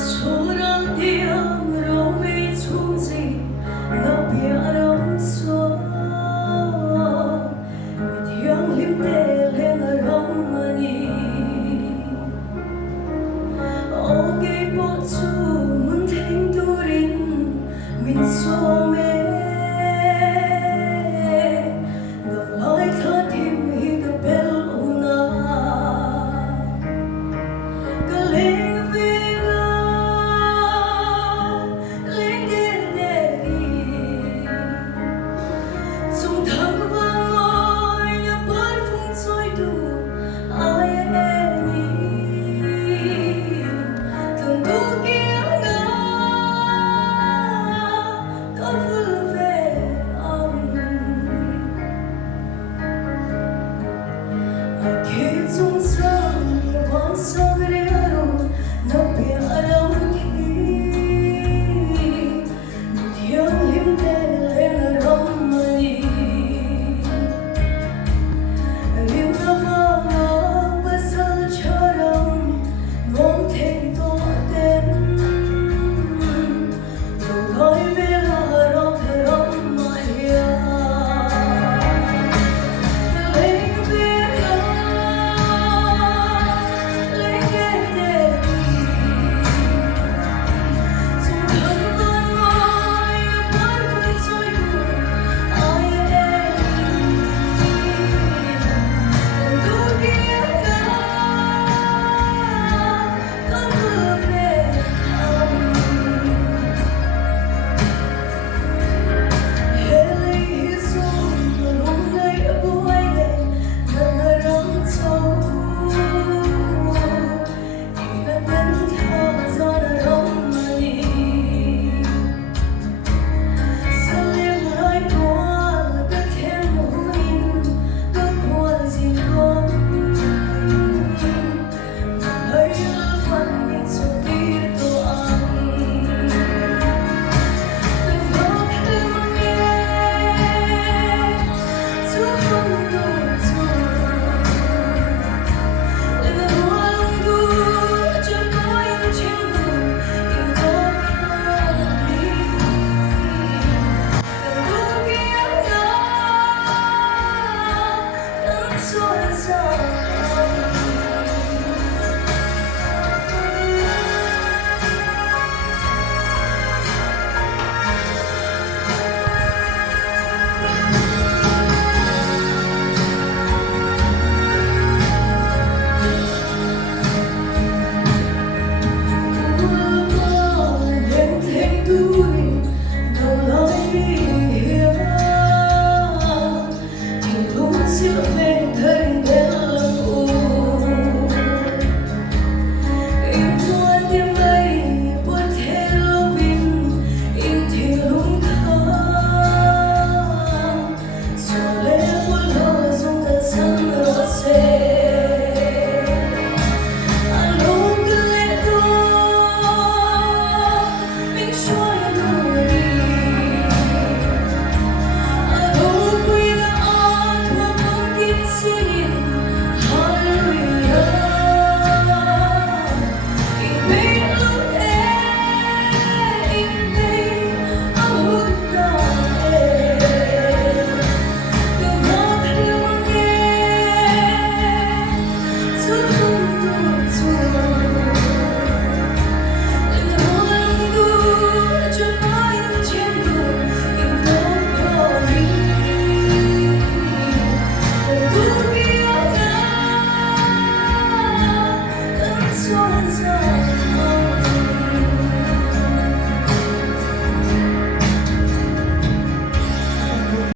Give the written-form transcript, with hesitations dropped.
소란 thiam으로 미충지 너 비아름소 thiam lim te lên rong mani 오게 보추 문탱 두린 민소매 너 nói thơ thêm hi the bell una cái linh viên linh đến đây dùng thầm vang ngồi nhớ bát phung trôi đủ ai em từng tu kia ngã có vui về ông khi chúng sang vang sang riaro nó bị đâu khi thiam lim te lên rong mani lim na vang pasal charam mong thèm to tên rồi gọi về là rong rong maya lên về lên cái đêm dùng thân vang ngồi bát phung trôi đủ ai em từng tu kia ngã có vui về ông hele hi sông lúc này buổi đêm nắng răng sâu thì đã đến theo gió rong mani sẽ liên nói qua tất thêm hôn tất qua gì không hãy vẫn nhìn cho đi tô ăn đừng có thêm nghe chú không đủ lên hoa lung du chưa có yên trên đủ yên có đi từng tu kia ngã vẫn trôi dòng